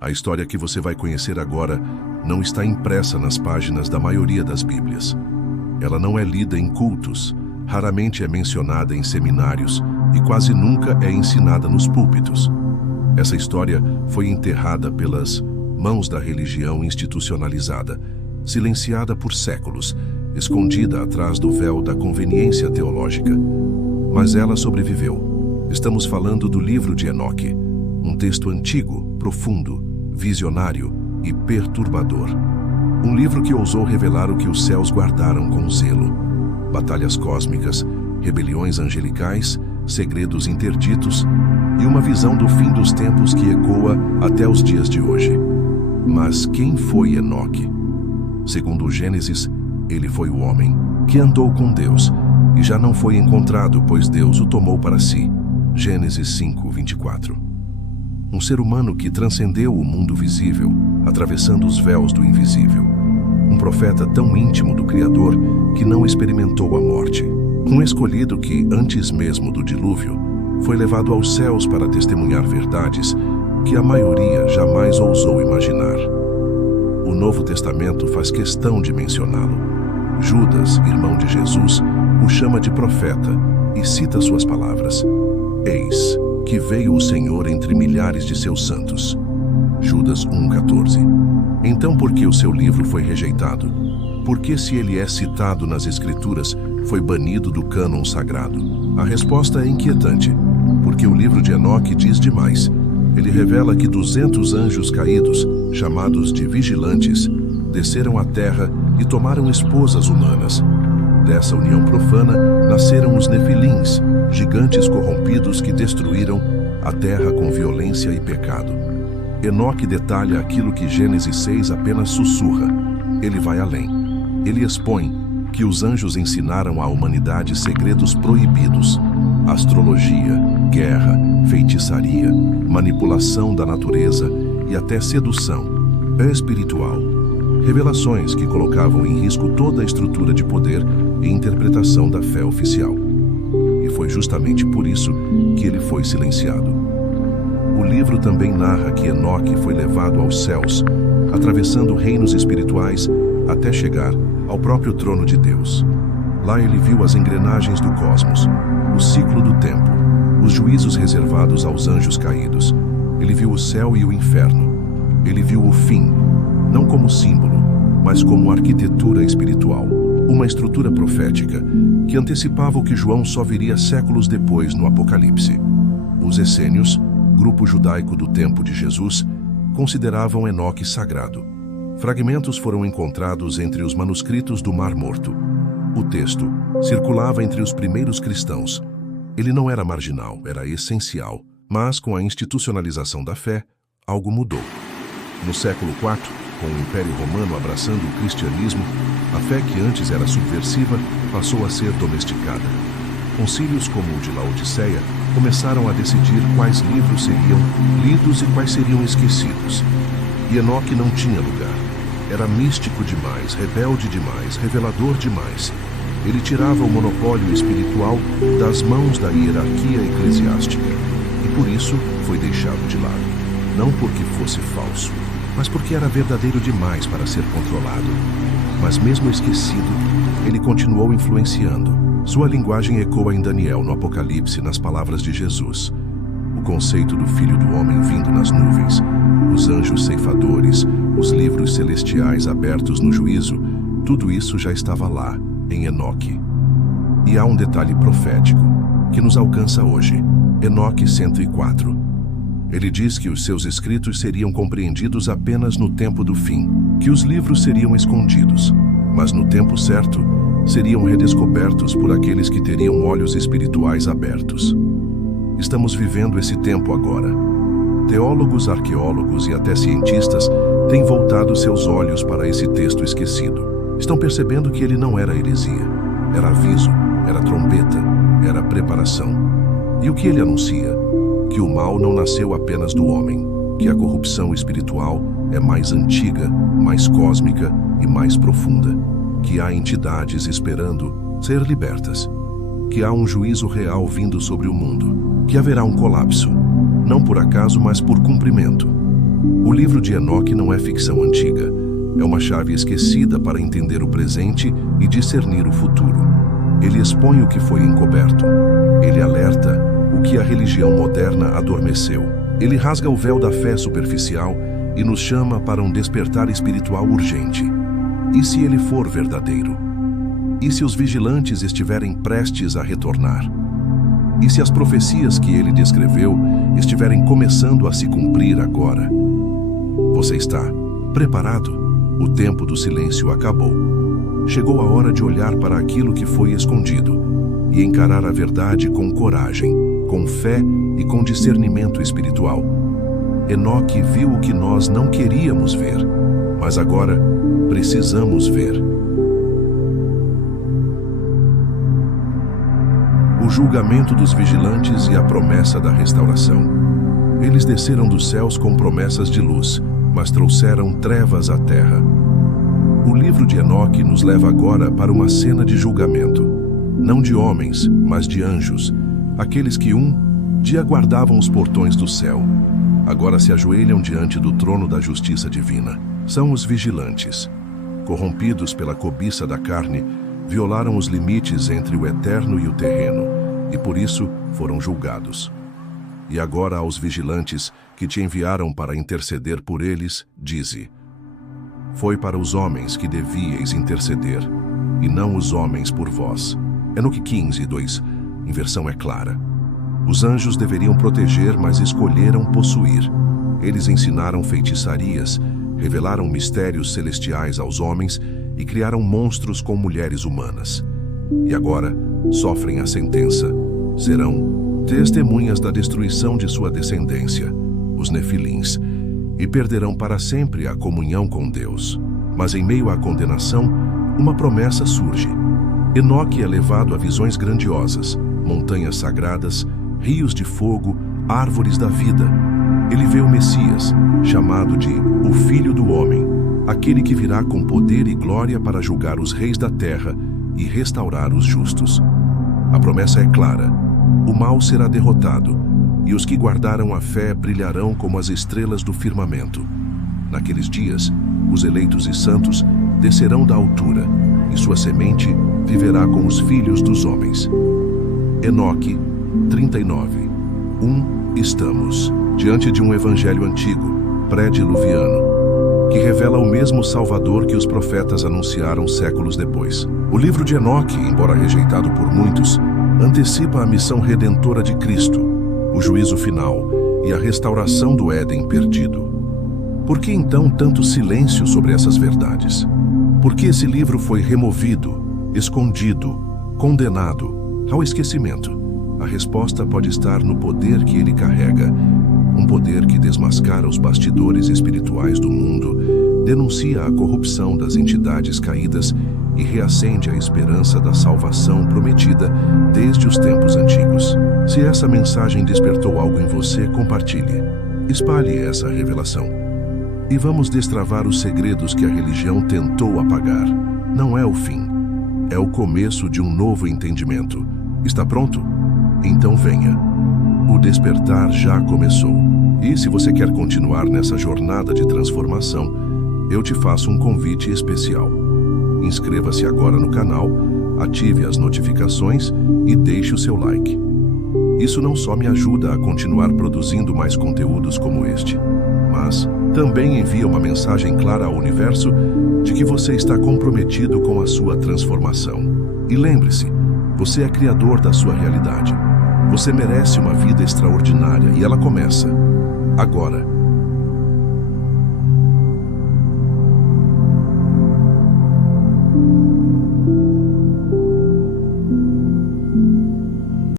A história que você vai conhecer agora não está impressa nas páginas da maioria das Bíblias. Ela não é lida em cultos, raramente é mencionada em seminários e quase nunca é ensinada nos púlpitos. Essa história foi enterrada pelas mãos da religião institucionalizada, silenciada por séculos, escondida atrás do véu da conveniência teológica. Mas ela sobreviveu. Estamos falando do livro de Enoque, um texto antigo, profundo, visionário e perturbador. Um livro que ousou revelar o que os céus guardaram com zelo: batalhas cósmicas, rebeliões angelicais, segredos interditos e uma visão do fim dos tempos que ecoa até os dias de hoje. Mas quem foi Enoque? Segundo o Gênesis, ele foi o homem que andou com Deus e já não foi encontrado, pois Deus o tomou para si. Gênesis 5:24. Um ser humano que transcendeu o mundo visível, atravessando os véus do invisível. Um profeta tão íntimo do Criador que não experimentou a morte. Um escolhido que, antes mesmo do dilúvio, foi levado aos céus para testemunhar verdades que a maioria jamais ousou imaginar. O Novo Testamento faz questão de mencioná-lo. Judas, irmão de Jesus, o chama de profeta e cita suas palavras: "Eis que veio o Senhor entre milhares de seus santos." Judas 1:14. Então, por que o seu livro foi rejeitado? Porque, se ele é citado nas Escrituras, foi banido do cânon sagrado? A resposta é inquietante, porque o livro de Enoque diz demais. Ele revela que 200 anjos caídos, chamados de vigilantes, desceram à terra e tomaram esposas humanas. Dessa união profana nasceram os Nefilins, gigantes corrompidos que destruíram a terra com violência e pecado. Enoque detalha aquilo que Gênesis 6 apenas sussurra. Ele vai além. Ele expõe que os anjos ensinaram à humanidade segredos proibidos: astrologia, guerra, feitiçaria, manipulação da natureza e até sedução espiritual. Revelações que colocavam em risco toda a estrutura de poder e interpretação da fé oficial. E foi justamente por isso que ele foi silenciado. O livro também narra que Enoque foi levado aos céus, atravessando reinos espirituais até chegar ao próprio trono de Deus. Lá ele viu as engrenagens do cosmos, o ciclo do tempo, os juízos reservados aos anjos caídos. Ele viu o céu e o inferno. Ele viu o fim, não como símbolo, mas como arquitetura espiritual, uma estrutura profética que antecipava o que João só viria séculos depois no Apocalipse. Os essênios, grupo judaico do tempo de Jesus, consideravam Enoque sagrado. Fragmentos foram encontrados entre os manuscritos do Mar Morto. O texto circulava entre os primeiros cristãos. Ele não era marginal, era essencial. Mas, com a institucionalização da fé, algo mudou. No século IV, com o Império Romano abraçando o cristianismo, a fé que antes era subversiva passou a ser domesticada. Concílios como o de Laodiceia começaram a decidir quais livros seriam lidos e quais seriam esquecidos. E Enoque não tinha lugar. Era místico demais, rebelde demais, revelador demais. Ele tirava o monopólio espiritual das mãos da hierarquia eclesiástica. E por isso foi deixado de lado. Não porque fosse falso, mas porque era verdadeiro demais para ser controlado. Mas mesmo esquecido, ele continuou influenciando. Sua linguagem ecoa em Daniel, no Apocalipse, nas palavras de Jesus. O conceito do Filho do Homem vindo nas nuvens, os anjos ceifadores, os livros celestiais abertos no juízo, tudo isso já estava lá, em Enoque. E há um detalhe profético, que nos alcança hoje. Enoque 104. Ele diz que os seus escritos seriam compreendidos apenas no tempo do fim, que os livros seriam escondidos, mas no tempo certo, seriam redescobertos por aqueles que teriam olhos espirituais abertos. Estamos vivendo esse tempo agora. Teólogos, arqueólogos e até cientistas têm voltado seus olhos para esse texto esquecido. Estão percebendo que ele não era heresia, era aviso, era trombeta, era preparação. E o que ele anuncia? Que o mal não nasceu apenas do homem, que a corrupção espiritual é mais antiga, mais cósmica e mais profunda, que há entidades esperando ser libertas, que há um juízo real vindo sobre o mundo, que haverá um colapso, não por acaso, mas por cumprimento. O livro de Enoque não é ficção antiga. É uma chave esquecida para entender o presente e discernir o futuro. Ele expõe o que foi encoberto. Ele alerta o que a religião moderna adormeceu. Ele rasga o véu da fé superficial e nos chama para um despertar espiritual urgente. E se ele for verdadeiro? E se os vigilantes estiverem prestes a retornar? E se as profecias que ele descreveu estiverem começando a se cumprir agora? Você está preparado? O tempo do silêncio acabou. Chegou a hora de olhar para aquilo que foi escondido e encarar a verdade com coragem, com fé e com discernimento espiritual. Enoque viu o que nós não queríamos ver, mas agora precisamos ver. O julgamento dos vigilantes e a promessa da restauração. Eles desceram dos céus com promessas de luz, mas trouxeram trevas à terra. O livro de Enoque nos leva agora para uma cena de julgamento, não de homens, mas de anjos, aqueles que um dia guardavam os portões do céu. Agora se ajoelham diante do trono da justiça divina. São os vigilantes. Corrompidos pela cobiça da carne, violaram os limites entre o eterno e o terreno, e por isso foram julgados. E agora aos vigilantes que te enviaram para interceder por eles, dize: foi para os homens que devíeis interceder, e não os homens por vós. Enoque 15:2, em versão é clara. Os anjos deveriam proteger, mas escolheram possuir. Eles ensinaram feitiçarias, revelaram mistérios celestiais aos homens e criaram monstros com mulheres humanas. E agora sofrem a sentença. Serão testemunhas da destruição de sua descendência, os nefilins, e perderão para sempre a comunhão com Deus. Mas em meio à condenação, uma promessa surge. Enoque é levado a visões grandiosas, montanhas sagradas, rios de fogo, árvores da vida. Ele vê o Messias, chamado de o Filho do Homem, aquele que virá com poder e glória para julgar os reis da terra e restaurar os justos. A promessa é clara: o mal será derrotado, e os que guardaram a fé brilharão como as estrelas do firmamento. Naqueles dias, os eleitos e santos descerão da altura, e sua semente viverá com os filhos dos homens. Enoque 39:1. Estamos diante de um evangelho antigo, pré-diluviano, que revela o mesmo Salvador que os profetas anunciaram séculos depois. O livro de Enoque, embora rejeitado por muitos, antecipa a missão redentora de Cristo, o juízo final e a restauração do Éden perdido. Por que então tanto silêncio sobre essas verdades? Por que esse livro foi removido, escondido, condenado ao esquecimento? A resposta pode estar no poder que ele carrega, um poder que desmascara os bastidores espirituais do mundo, denuncia a corrupção das entidades caídas e reacende a esperança da salvação prometida desde os tempos antigos. Se essa mensagem despertou algo em você, compartilhe. Espalhe essa revelação. E vamos destravar os segredos que a religião tentou apagar. Não é o fim. É o começo de um novo entendimento. Está pronto? Então venha. O despertar já começou. E se você quer continuar nessa jornada de transformação, eu te faço um convite especial. Inscreva-se agora no canal, ative as notificações e deixe o seu like. Isso não só me ajuda a continuar produzindo mais conteúdos como este, mas também envia uma mensagem clara ao universo de que você está comprometido com a sua transformação. E lembre-se, você é criador da sua realidade. Você merece uma vida extraordinária e ela começa agora.